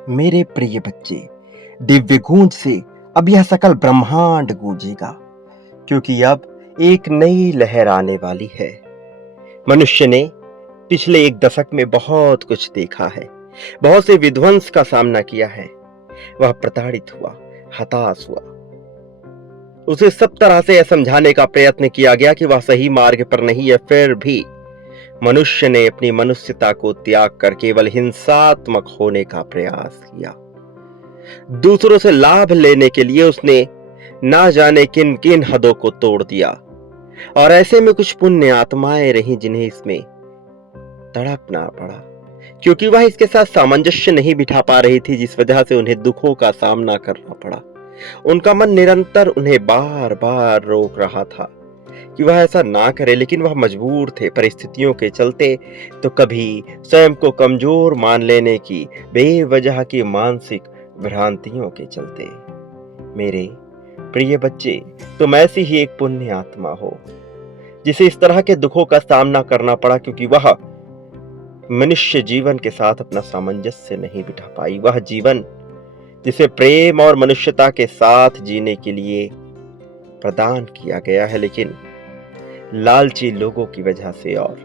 मेरे प्रिय बच्चे, दिव्य गूंज से अब यह सकल ब्रह्मांड गूंजेगा, क्योंकि अब एक नई लहर आने वाली है। मनुष्य ने पिछले एक दशक में बहुत कुछ देखा है, बहुत से विध्वंस का सामना किया है। वह प्रताड़ित हुआ, हताश हुआ। उसे सब तरह से यह समझाने का प्रयत्न किया गया कि वह सही मार्ग पर नहीं है, फिर भी मनुष्य ने अपनी मनुष्यता को त्याग कर केवल हिंसात्मक होने का प्रयास किया। दूसरों से लाभ लेने के लिए उसने ना जाने किन किन हदों को तोड़ दिया, और ऐसे में कुछ पुण्य आत्माएं रहीं जिन्हें इसमें तड़पना पड़ा, क्योंकि वह इसके साथ सामंजस्य नहीं बिठा पा रही थी, जिस वजह से उन्हें दुखों का सामना करना पड़ा। उनका मन निरंतर उन्हें बार बार रोक रहा था कि वह ऐसा ना करे, लेकिन वह मजबूर थे परिस्थितियों के चलते, तो कभी स्वयं को कमजोर मान लेने की बेवजह की मानसिक भ्रांतियों के चलते। मेरे प्रिय बच्चे, तुम ऐसी ही एक पुण्य आत्मा हो जिसे इस तरह के दुखों का सामना करना पड़ा, क्योंकि वह मनुष्य जीवन के साथ अपना सामंजस्य नहीं बिठा पाई। वह जीवन जिसे प्रेम और मनुष्यता के साथ जीने के लिए प्रदान किया गया है, लेकिन लालची लोगों की वजह से और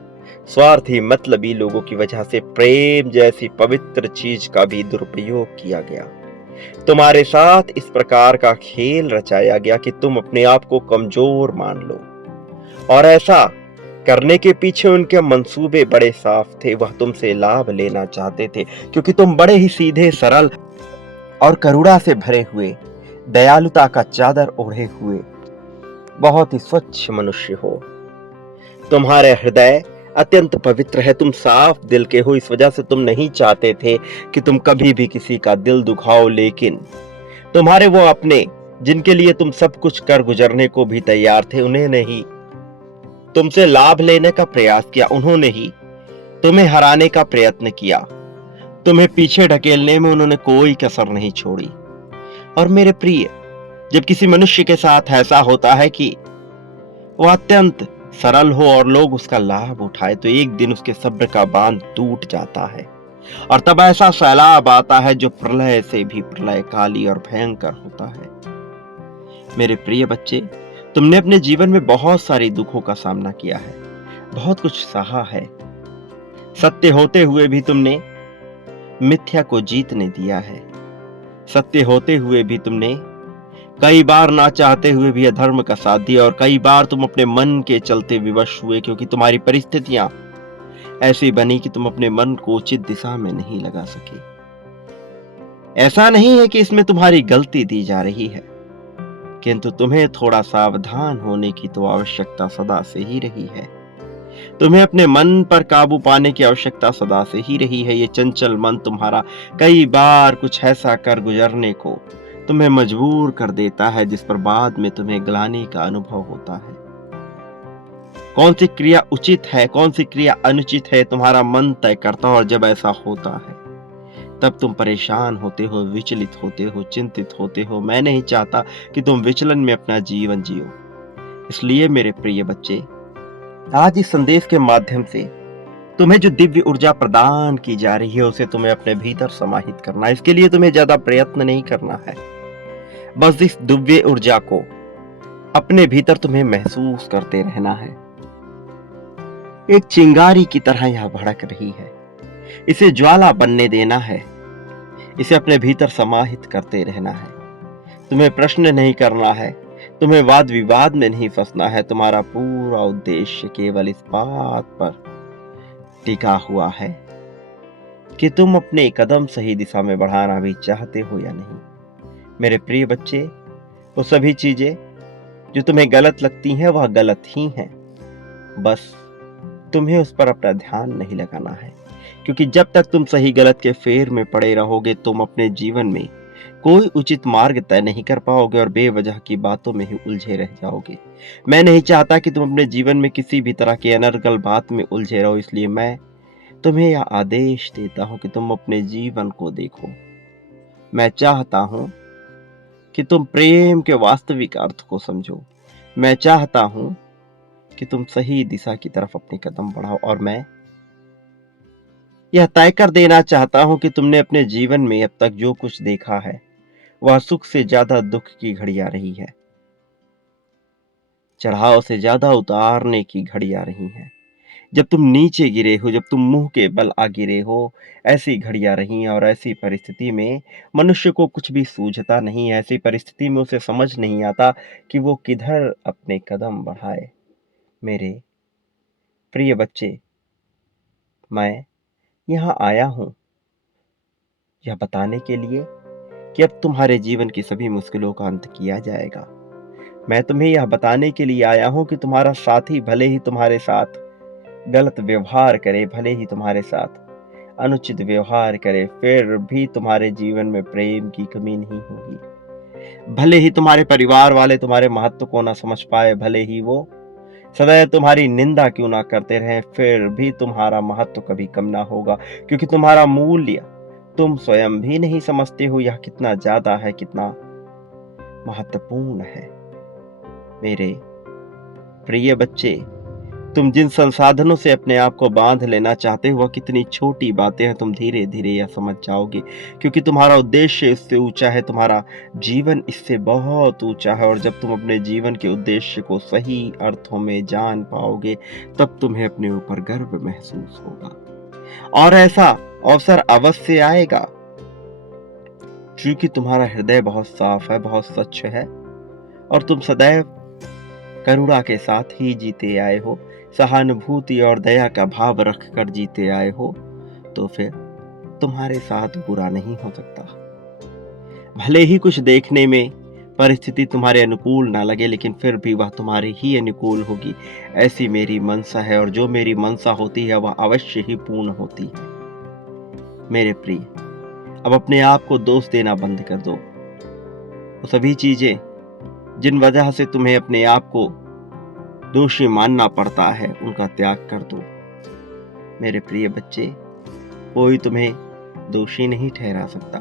स्वार्थी मतलबी लोगों की वजह से प्रेम जैसी पवित्र चीज का भी दुरुपयोग किया गया। तुम्हारे साथ इस प्रकार का खेल रचाया गया कि तुम अपने आप को कमजोर मान लो, और ऐसा करने के पीछे उनके मंसूबे बड़े साफ थे। वह तुमसे लाभ लेना चाहते थे, क्योंकि तुम बड़े ही सीधे, सरल और करुणा से भरे हुए, दयालुता का चादर ओढ़े हुए बहुत ही स्वच्छ मनुष्य हो। तुम्हारे हृदय अत्यंत पवित्र है, तुम साफ दिल के हो। इस वजह से तुम नहीं चाहते थे कि तुम कभी भी किसी का दिल दुखाओ, लेकिन तुम्हारे वो अपने जिनके लिए तुम सब कुछ कर गुजरने को भी तैयार थे, उन्होंने ही तुमसे लाभ लेने का प्रयास किया। उन्होंने ही तुम्हें हराने का प्रयत्न किया। तुम्हें पीछे ढकेलने में उन्होंने कोई कसर नहीं छोड़ी। और मेरे प्रिय, जब किसी मनुष्य के साथ ऐसा होता है कि वह अत्यंत सरल हो और लोग उसका लाभ उठाए, तो एक दिन उसके सब्र का बांध टूट जाता है, और तब ऐसा सैलाब आता है जो प्रलय से भी प्रलयकाली और भयंकर होता है। मेरे प्रिय बच्चे, तुमने अपने जीवन में बहुत सारी दुखों का सामना किया है, बहुत कुछ सहा है। सत्य होते हुए भी तुमने मिथ्या को जीतने दिया है। सत्य होते हुए भी तुमने कई बार ना चाहते हुए भी अधर्म का साथ दिया, और कई बार तुम अपने मन के चलते विवश हुए, क्योंकि तुम्हारी परिस्थितियां ऐसी बनी कि तुम अपने मन को उचित दिशा में नहीं लगा सके। ऐसा नहीं है कि इसमें तुम्हारी गलती दी जा रही है, किंतु तुम्हें थोड़ा सावधान होने की तो आवश्यकता सदा से ही रही है। तुम्हें अपने मन पर काबू पाने की आवश्यकता सदा से ही रही है। ये चंचल मन तुम्हारा कई बार कुछ ऐसा कर गुजरने को तुम्हें मजबूर कर देता है, जिस पर बाद में तुम्हें ग्लानि का अनुभव होता है। कौन सी क्रिया उचित है, कौन सी क्रिया अनुचित है, तुम्हारा मन तय करता है। और जब ऐसा होता है, तब तुम परेशान होते हो, विचलित होते हो, चिंतित होते हो। मैं नहीं चाहता कि तुम विचलन में अपना जीवन जियो। इसलिए मेरे प्रिय बच्चे, आज इस संदेश के माध्यम से तुम्हें जो दिव्य ऊर्जा प्रदान की जा रही है, उसे तुम्हें अपने भीतर समाहित करना है। इसके लिए तुम्हें ज्यादा प्रयत्न नहीं करना है, बस इस दिव्य ऊर्जा को अपने भीतर तुम्हें महसूस करते रहना है। एक चिंगारी की तरह यह भड़क रही है, इसे ज्वाला बनने देना है, इसे अपने भीतर समाहित करते रहना है। तुम्हें प्रश्न नहीं करना है, तुम्हें वाद विवाद में नहीं फंसना है। तुम्हारा पूरा उद्देश्य केवल इस बात पर टिका हुआ है कि तुम अपने कदम सही दिशा में बढ़ाना भी चाहते हो या नहीं। मेरे प्रिय बच्चे, वो सभी चीजें जो तुम्हें गलत लगती हैं, वह गलत ही हैं। बस तुम्हें उस पर अपना ध्यान नहीं लगाना है, क्योंकि जब तक तुम सही गलत के फेर में पड़े रहोगे, तुम अपने जीवन में कोई उचित मार्ग तय नहीं कर पाओगे और बेवजह की बातों में ही उलझे रह जाओगे। मैं नहीं चाहता कि तुम अपने जीवन में किसी भी तरह की अनर्गल बात में उलझे रहो, इसलिए मैं तुम्हें यह आदेश देता हूं कि तुम अपने जीवन को देखो। मैं चाहता हूं कि तुम प्रेम के वास्तविक अर्थ को समझो। मैं चाहता हूं कि तुम सही दिशा की तरफ अपने कदम बढ़ाओ, और मैं यह तय कर देना चाहता हूं कि तुमने अपने जीवन में अब तक जो कुछ देखा है वह सुख से ज्यादा दुख की घड़ियां रही है, चढ़ाव से ज्यादा उतारने की घड़ियां रही हैं। जब तुम नीचे गिरे हो, जब तुम मुंह के बल आ गिरे हो, ऐसी घड़ियां रही। और ऐसी परिस्थिति में मनुष्य को कुछ भी सूझता नहीं। ऐसी परिस्थिति में उसे समझ नहीं आता कि वो किधर अपने कदम बढ़ाए। मेरे प्रिय बच्चे, मैं यहाँ आया हूँ यह बताने के लिए कि अब तुम्हारे जीवन की सभी मुश्किलों का अंत किया जाएगा। मैं तुम्हें यह बताने के लिए आया हूँ कि तुम्हारा साथी भले ही तुम्हारे साथ गलत व्यवहार करे, भले ही तुम्हारे साथ अनुचित व्यवहार करे, फिर भी तुम्हारे जीवन में प्रेम की कमी नहीं होगी। भले ही तुम्हारे परिवार वाले तुम्हारे महत्व को ना समझ पाए, भले ही वो सदैव तुम्हारी निंदा क्यों ना करते रहे, फिर भी तुम्हारा महत्व कभी कम ना होगा, क्योंकि तुम्हारा मूल्य तुम स्वयं भी नहीं समझते हो यह कितना ज्यादा है, कितना महत्वपूर्ण है। मेरे प्रिय बच्चे, तुम जिन संसाधनों से अपने आप को बांध लेना चाहते हो वह कितनी छोटी बातें हैं, तुम धीरे धीरे यह समझ जाओगे, क्योंकि तुम्हारा उद्देश्य इससे ऊंचा है, तुम्हारा जीवन इससे बहुत ऊंचा है। और जब तुम अपने जीवन के उद्देश्य को सही अर्थों में जान पाओगे, तब तुम्हें अपने ऊपर गर्व महसूस होगा। और ऐसा अवसर अवश्य आएगा, क्योंकि तुम्हारा हृदय बहुत साफ है, बहुत स्वच्छ है, और तुम सदैव करुणा के साथ ही जीते आए हो, सहानुभूति और दया का भाव रख कर जीते आए हो, तो फिर तुम्हारे साथ बुरा नहीं हो सकता। भले ही कुछ देखने में परिस्थिति तुम्हारे अनुकूल ना लगे, लेकिन फिर भी वह तुम्हारे ही अनुकूल होगी, ऐसी मेरी मनसा है। और जो मेरी मनसा होती है वह अवश्य ही पूर्ण होती है। मेरे प्रिय, अब अपने आप को दोष देना बंद कर दो। वो सभी चीजें जिन वजह से तुम्हें अपने आप को दोषी मानना पड़ता है, उनका त्याग कर दो। मेरे प्रिय बच्चे, कोई तुम्हें दोषी नहीं ठहरा सकता,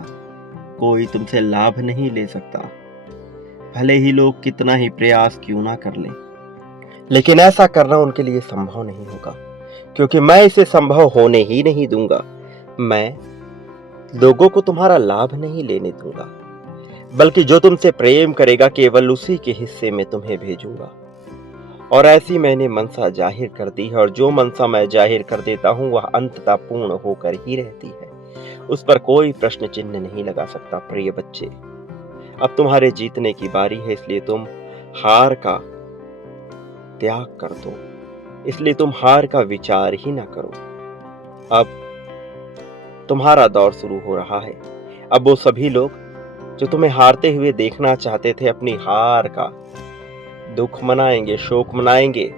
कोई तुमसे लाभ नहीं ले सकता, भले ही लोग कितना ही प्रयास क्यों ना कर लें, लेकिन ऐसा करना उनके लिए संभव नहीं होगा, क्योंकि मैं इसे संभव होने ही नहीं दूंगा। मैं लोगों को तुम्हारा लाभ नहीं लेने दूंगा, बल्कि जो तुमसे प्रेम करेगा केवल उसी के हिस्से में तुम्हें भेजूंगा। और ऐसी मैंने मनसा जाहिर कर दी है, और जो मनसा मैं जाहिर कर देता हूं वह अंततः पूर्ण होकर ही रहती है, उस पर कोई प्रश्न चिन्ह नहीं लगा सकता। प्रिय बच्चे, अब तुम्हारे जीतने की बारी है, इसलिए तुम हार का त्याग कर दो, इसलिए तुम हार का विचार ही ना करो। अब तुम्हारा दौर शुरू हो रहा है। अब वो सभी लोग जो तुम्हें हारते हुए देखना चाहते थे, अपनी हार का दुख मनाएंगे, शोक मनाएंगे,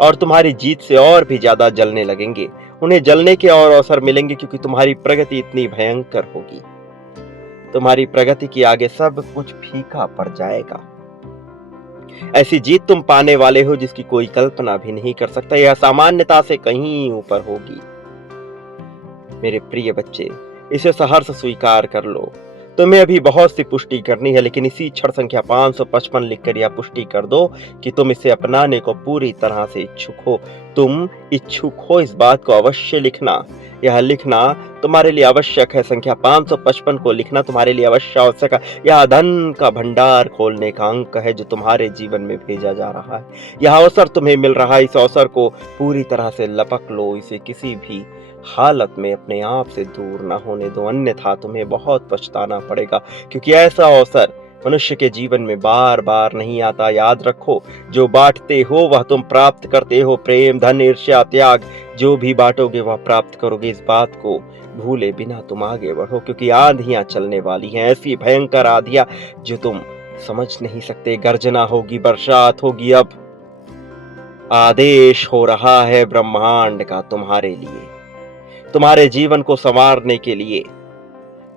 और तुम्हारी जीत से और भी ज्यादा जलने लगेंगे। उन्हें जलने के और अवसर मिलेंगे, क्योंकि तुम्हारी प्रगति इतनी भयंकर होगी। तुम्हारी प्रगति के आगे सब कुछ फीका पड़ जाएगा। ऐसी जीत तुम पाने वाले हो जिसकी कोई कल्पना भी नहीं कर सकता। यह सामान्यता से कहीं ऊपर होगी। मेरे प्रिय बच्चे, इसे सहर्ष स्वीकार कर लो। तुम्हें अभी बहुत सी पुष्टि करनी है, लेकिन इसी क्षण संख्या 555 लिखकर यह पुष्टि कर दो कि तुम इसे अपनाने को पूरी तरह से इच्छुक हो। तुम इच्छुक हो, इस बात को अवश्य लिखना। यह लिखना तुम्हारे लिए आवश्यक है। संख्या 555 को लिखना तुम्हारे लिए अवश्य आवश्यक है। यह धन का भंडार खोलने का अंक है जो तुम्हारे जीवन में भेजा जा रहा है। यह अवसर तुम्हें मिल रहा है। इस अवसर को पूरी तरह से लपक लो। इसे किसी भी हालत में अपने आप से दूर ना होने दो, अन्यथा तुम्हें बहुत पछताना पड़ेगा, क्योंकि ऐसा अवसर मनुष्य के जीवन में बार बार नहीं आता। याद रखो, जो बांटते हो वह तुम प्राप्त करते हो। प्रेम, धन, ईर्ष्या, त्याग, जो भी बांटोगे वह प्राप्त करोगे। इस बात को भूले बिना तुम आगे बढ़ो, क्योंकि आंधियां चलने वाली हैं, ऐसी भयंकर आंधियां जो तुम समझ नहीं सकते। गर्जना होगी, बरसात होगी। अब आदेश हो रहा है ब्रह्मांड का तुम्हारे लिए, तुम्हारे जीवन को संवारने के लिए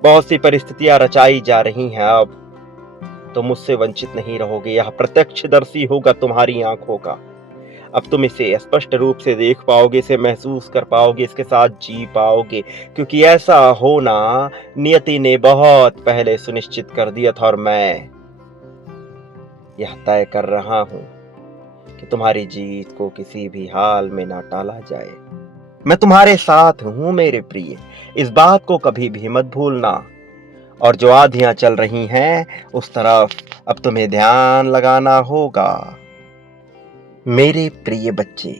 बहुत सी परिस्थितियां रचाई जा रही हैं। अब तुम मुझसे वंचित नहीं रहोगे। यह प्रत्यक्षदर्शी होगा तुम्हारी आंखों का। अब तुम इसे स्पष्ट रूप से देख पाओगे, इसे महसूस कर पाओगे, इसके साथ जी पाओगे, क्योंकि ऐसा होना नियति ने बहुत पहले सुनिश्चित कर दिया था। और मैं यह तय कर रहा हूं कि तुम्हारी जीत को किसी भी हाल में ना टाला जाए। मैं तुम्हारे साथ हूं मेरे प्रिय, इस बात को कभी भी मत भूलना। और जो आंधियां चल रही हैं उस तरफ अब तुम्हें ध्यान लगाना होगा। मेरे प्रिय बच्चे,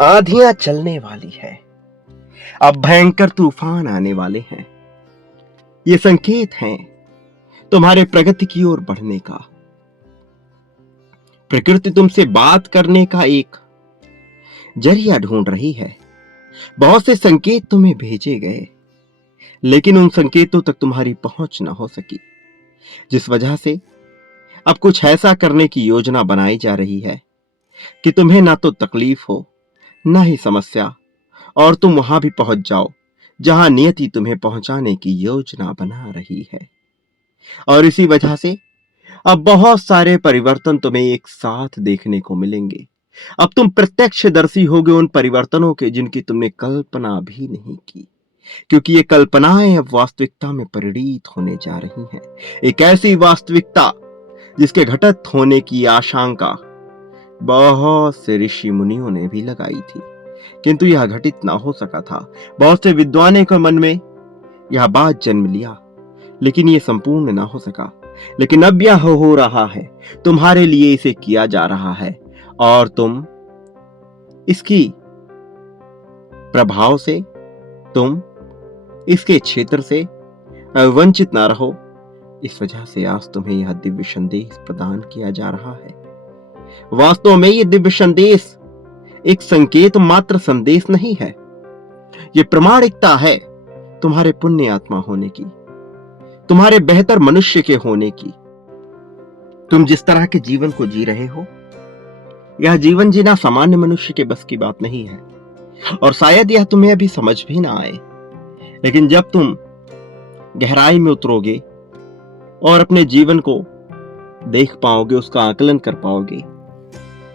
आंधियां चलने वाली है, अब भयंकर तूफान आने वाले हैं। ये संकेत हैं तुम्हारे प्रगति की ओर बढ़ने का। प्रकृति तुमसे बात करने का एक जरिया ढूंढ रही है। बहुत से संकेत तुम्हें भेजे गए, लेकिन उन संकेतों तक तुम्हारी पहुंच न हो सकी, जिस वजह से अब कुछ ऐसा करने की योजना बनाई जा रही है कि तुम्हें ना तो तकलीफ हो ना ही समस्या, और तुम वहां भी पहुंच जाओ जहां नियति तुम्हें पहुंचाने की योजना बना रही है। और इसी वजह से अब बहुत सारे परिवर्तन तुम्हें एक साथ देखने को मिलेंगे। अब तुम प्रत्यक्षदर्शी होगे उन परिवर्तनों के जिनकी तुमने कल्पना भी नहीं की, क्योंकि ये कल्पनाएं अब वास्तविकता में परिणित होने जा रही हैं। एक ऐसी वास्तविकता जिसके घटित होने की आशंका बहुत से ऋषि मुनियों ने भी लगाई थी, किंतु यह घटित ना हो सका था। बहुत से विद्वानों के मन में यह बात जन्म लिया, लेकिन यह संपूर्ण ना हो सका। लेकिन अब यह हो रहा है, तुम्हारे लिए इसे किया जा रहा है, और तुम इसकी प्रभाव से, तुम इसके क्षेत्र से वंचित ना रहो। इस वजह से आज तुम्हें यह दिव्य संदेश प्रदान किया जा रहा है। वास्तव में यह दिव्य संदेश एक संकेत मात्र संदेश नहीं है, यह प्रमाणिकता है तुम्हारे पुण्य आत्मा होने की, तुम्हारे बेहतर मनुष्य के होने की। तुम जिस तरह के जीवन को जी रहे हो, यह जीवन जीना सामान्य मनुष्य के बस की बात नहीं है, और शायद यह तुम्हें अभी समझ भी ना आए। लेकिन जब तुम गहराई में उतरोगे और अपने जीवन को देख पाओगे, उसका आकलन कर पाओगे,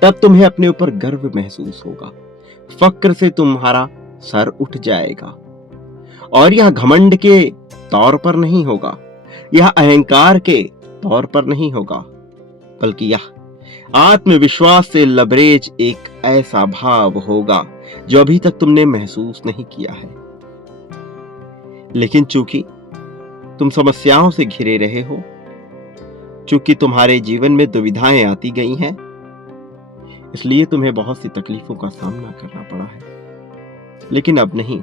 तब तुम्हें अपने ऊपर गर्व महसूस होगा। फक्र से तुम्हारा सर उठ जाएगा, और यह घमंड के तौर पर नहीं होगा, यह अहंकार के तौर पर नहीं होगा, बल्कि यह आत्मविश्वास से लबरेज एक ऐसा भाव होगा जो अभी तक तुमने महसूस नहीं किया है। लेकिन चूंकि तुम समस्याओं से घिरे रहे हो, चूंकि तुम्हारे जीवन में दुविधाएं आती गई हैं, इसलिए तुम्हें बहुत सी तकलीफों का सामना करना पड़ा है। लेकिन अब नहीं,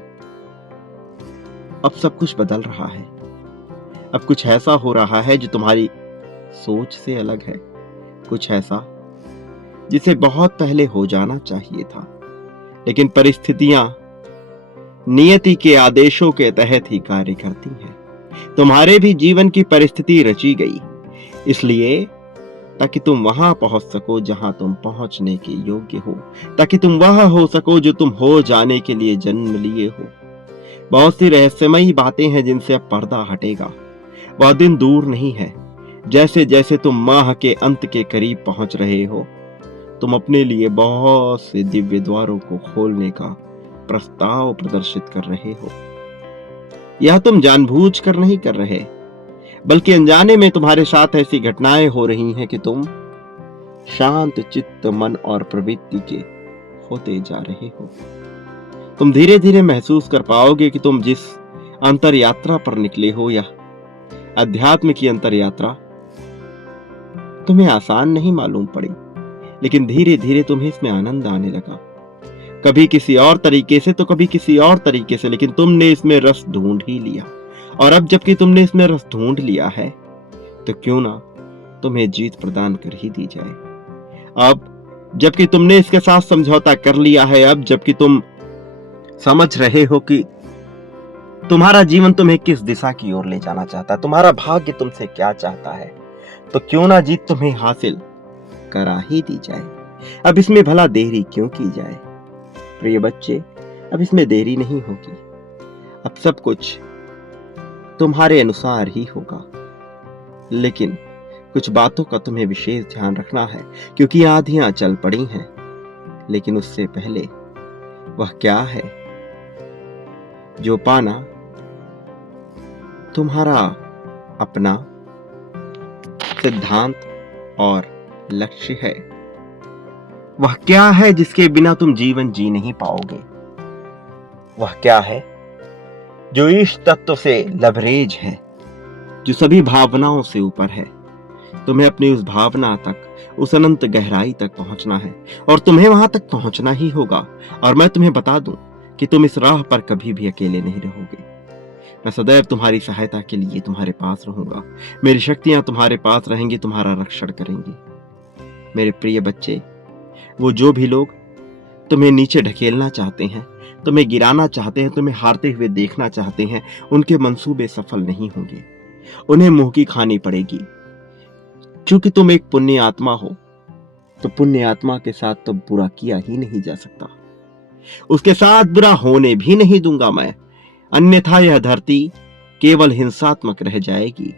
अब सब कुछ बदल रहा है। अब कुछ ऐसा हो रहा है जो तुम्हारी सोच से अलग है, कुछ ऐसा जिसे बहुत पहले हो जाना चाहिए था, लेकिन परिस्थितियां नियति के आदेशों के तहत ही कार्य करती हैं। तुम्हारे भी जीवन की परिस्थिति रची गई इसलिए ताकि तुम वहां पहुंच सको जहां तुम पहुंचने के योग्य हो, ताकि तुम वह हो सको जो तुम हो जाने के लिए जन्म लिए हो। बहुत सी रहस्यमयी बातें हैं जिनसे अब पर्दा हटेगा। वह दिन दूर नहीं है। जैसे जैसे तुम माह के अंत के करीब पहुंच रहे हो, तुम अपने लिए बहुत से दिव्य द्वारों को खोलने का प्रस्ताव प्रदर्शित कर रहे हो। यह तुम जानबूझकर नहीं कर रहे, बल्कि अनजाने में तुम्हारे साथ ऐसी घटनाएं हो रही हैं कि तुम शांत चित्त, मन और प्रवृत्ति के होते जा रहे हो। तुम धीरे धीरे महसूस कर पाओगे कि तुम जिस अंतर यात्रा पर निकले हो, यह अध्यात्म की अंतर यात्रा तुम्हें आसान नहीं मालूम पड़ी, लेकिन धीरे धीरे तुम्हें इसमें आनंद आने लगा। कभी किसी और तरीके से तो कभी किसी और तरीके से, लेकिन तुमने इसमें रस ढूंढ ही लिया। और अब जबकि तुमने इसमें रस ढूंढ लिया है, तो क्यों ना तुम्हें जीत प्रदान कर ही दी जाए। अब जबकि तुमने इसके साथ समझौता कर लिया है, अब जबकि तुम समझ रहे हो कि तुम्हारा जीवन तुम्हें किस दिशा की ओर ले जाना चाहता है, तुम्हारा भाग्य तुमसे क्या चाहता है, तो क्यों ना जीत तुम्हें हासिल करा ही दी जाए। अब इसमें भला देरी क्यों की जाए। प्रिय बच्चे, अब इसमें देरी नहीं होगी। अब सब कुछ तुम्हारे अनुसार ही होगा, लेकिन कुछ बातों का तुम्हें विशेष ध्यान रखना है, क्योंकि आंधियां चल पड़ी हैं। लेकिन उससे पहले वह क्या है जो पाना तुम्हारा अपना सिद्धांत और लक्ष्य है। वह क्या है जिसके बिना तुम जीवन जी नहीं पाओगे। वह क्या है? जो इष्ट तत्व से लबरेज है, जो सभी भावनाओं से ऊपर है। तुम्हें अपनी उस भावना तक, उस अनंत गहराई तक पहुंचना है और तुम्हें वहां तक पहुंचना ही होगा। और मैं तुम्हें बता दूं कि तुम इस राह पर कभी भी अकेले नहीं रहोगे। मैं सदैव तुम्हारी सहायता के लिए तुम्हारे पास रहूंगा। मेरी शक्तियां तुम्हारे पास रहेंगी, तुम्हारा रक्षण करेंगी। मेरे प्रिय बच्चे, वो जो भी लोग तुम्हें नीचे ढकेलना चाहते हैं, तुम्हें गिराना चाहते हैं, तुम्हें हारते हुए देखना चाहते हैं, उनके मंसूबे सफल नहीं होंगे। उन्हें मुंह की खानी पड़ेगी। क्योंकि तुम एक पुण्य आत्मा हो, तो पुण्य आत्मा के साथ तो बुरा किया ही नहीं जा सकता। उसके साथ बुरा होने भी नहीं दूंगा मैं, अन्यथा यह धरती केवल हिंसात्मक रह जाएगी।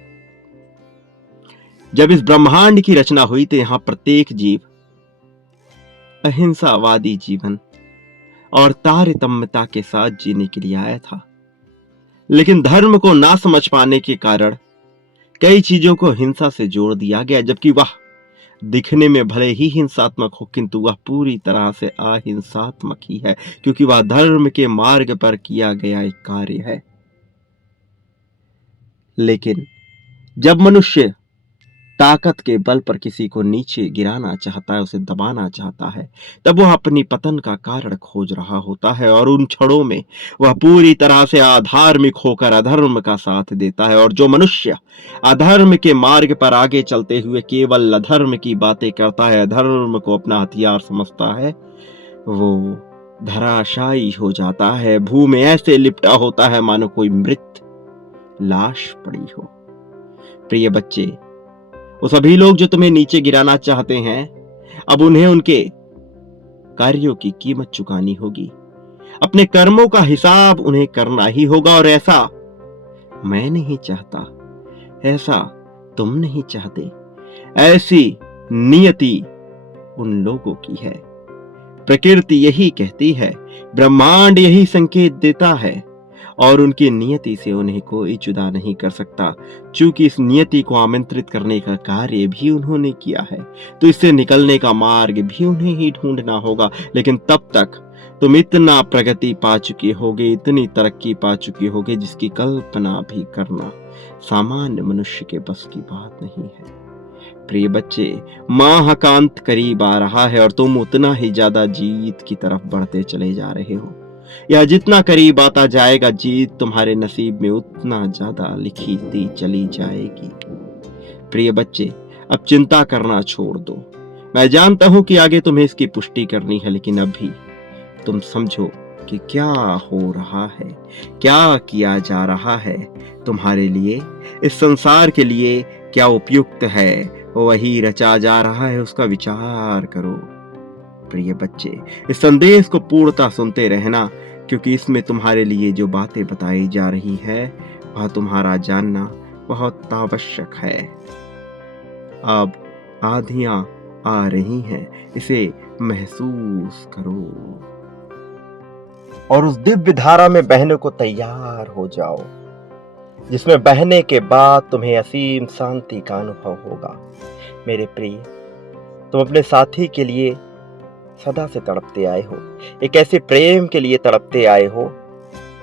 जब इस ब्रह्मांड की रचना हुई तो यहां प्रत्येक जीव अहिंसावादी जीवन और तारतम्यता के साथ जीने के लिए आया था। लेकिन धर्म को ना समझ पाने के कारण कई चीजों को हिंसा से जोड़ दिया गया, जबकि वह दिखने में भले ही हिंसात्मक हो, किंतु वह पूरी तरह से अहिंसात्मक ही है, क्योंकि वह धर्म के मार्ग पर किया गया एक कार्य है। लेकिन जब मनुष्य ताकत के बल पर किसी को नीचे गिराना चाहता है, उसे दबाना चाहता है, तब वह अपनी पतन का कारण खोज रहा होता है। और उन क्षणों में वह पूरी तरह से अधार्मिक होकर अधर्म का साथ देता है। और जो मनुष्य अधर्म के मार्ग पर आगे चलते हुए केवल अधर्म की बातें करता है, अधर्म को अपना हथियार समझता है, वो धराशायी हो जाता है, भूमि में ऐसे लिपटा होता है मानो कोई मृत लाश पड़ी हो। प्रिय बच्चे, वो सभी लोग जो तुम्हें नीचे गिराना चाहते हैं, अब उन्हें उनके कार्यों की कीमत चुकानी होगी। अपने कर्मों का हिसाब उन्हें करना ही होगा। और ऐसा मैं नहीं चाहता, ऐसा तुम नहीं चाहते। ऐसी नियति उन लोगों की है। प्रकृति यही कहती है, ब्रह्मांड यही संकेत देता है, और उनकी नियति से उन्हें कोई जुदा नहीं कर सकता। चूंकि इस नियति को आमंत्रित करने का कार्य भी उन्होंने किया है, तो इससे निकलने का मार्ग भी उन्हें ही ढूंढना होगा। लेकिन तब तक तुम इतना प्रगति पा चुके होगे, इतनी तरक्की पा चुके होगे, जिसकी कल्पना भी करना सामान्य मनुष्य के बस की बात नहीं है। प्रिय बच्चे, माह का अंत करीब आ रहा है और तुम उतना ही ज्यादा जीत की तरफ बढ़ते चले जा रहे हो। यह जितना करीब आता जाएगा, जीत तुम्हारे नसीब में उतना ज्यादा लिखी चली जाएगी। प्रिय बच्चे, अब चिंता करना छोड़ दो। मैं जानता हूं कि आगे तुम्हें इसकी पुष्टि करनी है, लेकिन अभी तुम समझो कि क्या हो रहा है, क्या किया जा रहा है तुम्हारे लिए, इस संसार के लिए क्या उपयुक्त है, वही रचा जा रहा है, उसका विचार करो। प्रिय बच्चे, इस संदेश को पूर्णतः सुनते रहना, क्योंकि इसमें तुम्हारे लिए जो बातें बताई जा रही है, वह तुम्हारा जानना बहुत आवश्यक है। अब आंधियां आ रही हैं, इसे महसूस करो और उस दिव्य धारा में बहने को तैयार हो जाओ, जिसमें बहने के बाद तुम्हें असीम शांति का अनुभव होगा। मेरे प्रिय, तुम अपने साथी के लिए सदा से तड़पते आए हो, एक ऐसे प्रेम के लिए तड़पते आए हो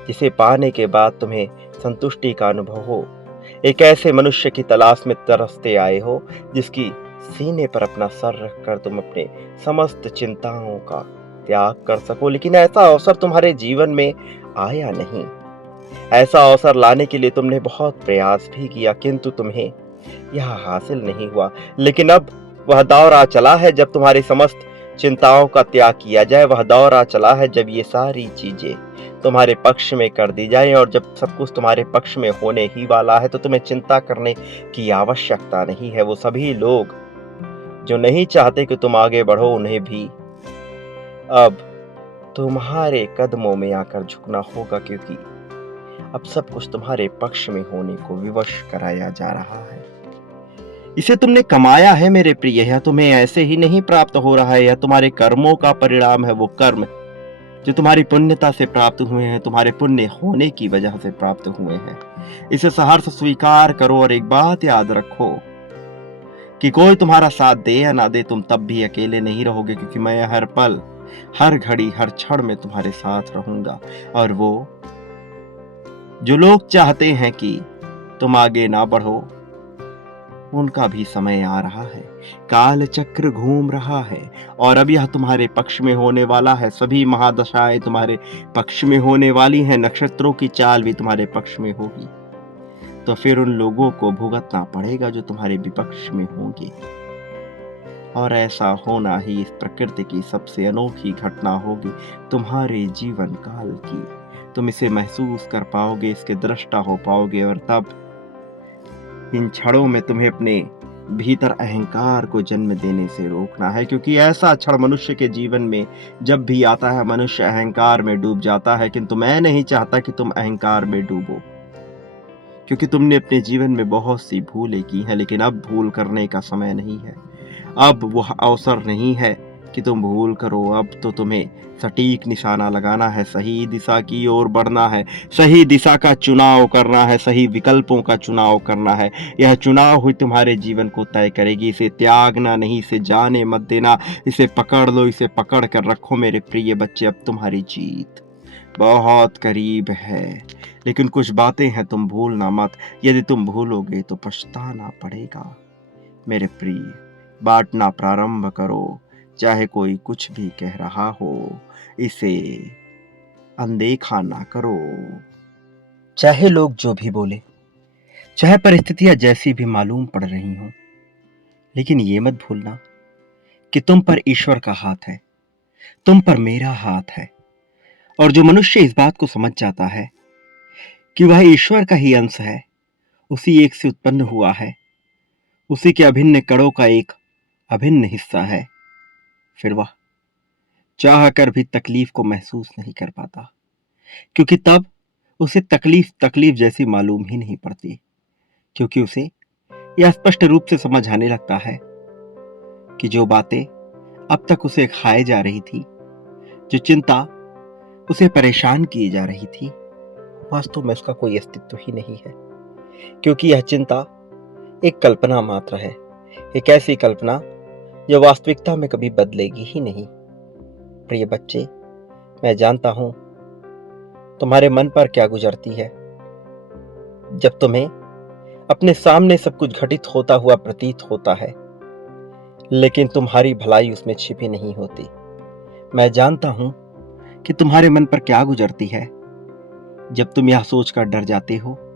जिसे पाने के बाद तुम्हें संतुष्टि का अनुभव हो। एक ऐसे मनुष्य की तलाश में तरसते आए हो जिसकी सीने पर अपना सर रखकर तुम अपने समस्त चिंताओं का त्याग कर सको। लेकिन ऐसा अवसर तुम्हारे जीवन में आया नहीं। ऐसा अवसर लाने के लिए तुमने बहुत प्रयास भी किया, किंतु तुम्हें यह हासिल नहीं हुआ। लेकिन अब वह दौर आ चला है जब तुम्हारी समस्त चिंताओं का त्याग किया जाए। वह दौर आ चला है जब ये सारी चीजें तुम्हारे पक्ष में कर दी जाए। और जब सब कुछ तुम्हारे पक्ष में होने ही वाला है, तो तुम्हें चिंता करने की आवश्यकता नहीं है। वो सभी लोग जो नहीं चाहते कि तुम आगे बढ़ो, उन्हें भी अब तुम्हारे कदमों में आकर झुकना होगा, क्योंकि अब सब कुछ तुम्हारे पक्ष में होने को विवश कराया जा रहा है। इसे तुमने कमाया है मेरे प्रिय, यह तुम्हें ऐसे ही नहीं प्राप्त हो रहा है। यह तुम्हारे कर्मों का परिणाम है। वो कर्म जो तुम्हारी पुण्यता से प्राप्त हुए हैं, तुम्हारे पुण्य होने की वजह से प्राप्त हुए हैं। इसे सहर्ष स्वीकार करो और एक बात याद रखो कि कोई तुम्हारा साथ दे या ना दे, तुम तब भी अकेले नहीं रहोगे, क्योंकि मैं हर पल हर घड़ी हर क्षण में तुम्हारे साथ रहूंगा। और वो जो लोग चाहते हैं कि तुम आगे ना बढ़ो, उनका भी समय आ रहा है। काल चक्र घूम रहा है और अब यह तुम्हारे पक्ष में होने वाला है। सभी महादशाएं तुम्हारे पक्ष में होने वाली हैं। नक्षत्रों की चाल भी तुम्हारे पक्ष में होगी। तो फिर उन लोगों को भुगतना पड़ेगा जो तुम्हारे विपक्ष में होंगे। और ऐसा होना ही इस प्रकृति की सबसे अनोखी घटना होगी तुम्हारे जीवन काल की। तुम इसे महसूस कर पाओगे, इसके दृष्टा हो पाओगे। और तब इन क्षणों में तुम्हें अपने भीतर अहंकार को जन्म देने से रोकना है, क्योंकि ऐसा क्षण मनुष्य के जीवन में जब भी आता है, मनुष्य अहंकार में डूब जाता है। किंतु मैं नहीं चाहता कि तुम अहंकार में डूबो, क्योंकि तुमने अपने जीवन में बहुत सी भूलें की हैं। लेकिन अब भूल करने का समय नहीं है। अब वह अवसर नहीं है कि तुम भूल करो। अब तो तुम्हें सटीक निशाना लगाना है, सही दिशा की ओर बढ़ना है, सही दिशा का चुनाव करना है, सही विकल्पों का चुनाव करना है। यह चुनाव ही तुम्हारे जीवन को तय करेगी। इसे त्यागना नहीं, इसे जाने मत देना। इसे पकड़ लो, इसे पकड़ कर रखो मेरे प्रिय बच्चे। अब तुम्हारी जीत बहुत करीब है। लेकिन कुछ बातें हैं, तुम भूलना मत। यदि तुम भूलोगे तो पछताना पड़ेगा। मेरे प्रिय, बांटना प्रारंभ करो। चाहे कोई कुछ भी कह रहा हो, इसे अनदेखा ना करो। चाहे लोग जो भी बोले, चाहे परिस्थितियां जैसी भी मालूम पड़ रही हों, लेकिन ये मत भूलना कि तुम पर ईश्वर का हाथ है, तुम पर मेरा हाथ है। और जो मनुष्य इस बात को समझ जाता है कि वह ईश्वर का ही अंश है, उसी एक से उत्पन्न हुआ है, उसी के अभिन्न कणों का एक अभिन्न हिस्सा है, फिर वह चाह कर भी तकलीफ को महसूस नहीं कर पाता, क्योंकि तब उसे तकलीफ तकलीफ जैसी मालूम ही नहीं पड़ती। क्योंकि उसे यह स्पष्ट रूप से समझ आने लगता है कि जो बातें अब तक उसे खाए जा रही थी, जो चिंता उसे परेशान किए जा रही थी, वास्तव में उसका कोई अस्तित्व ही नहीं है। क्योंकि यह चिंता एक कल्पना मात्र है, एक ऐसी कल्पना जो वास्तविकता में कभी बदलेगी ही नहीं। प्रिय बच्चे, मैं जानता हूं तुम्हारे मन पर क्या गुजरती है जब तुम्हें अपने सामने सब कुछ घटित होता हुआ प्रतीत होता है, लेकिन तुम्हारी भलाई उसमें छिपी नहीं होती। मैं जानता हूं कि तुम्हारे मन पर क्या गुजरती है जब तुम यह सोचकर डर जाते हो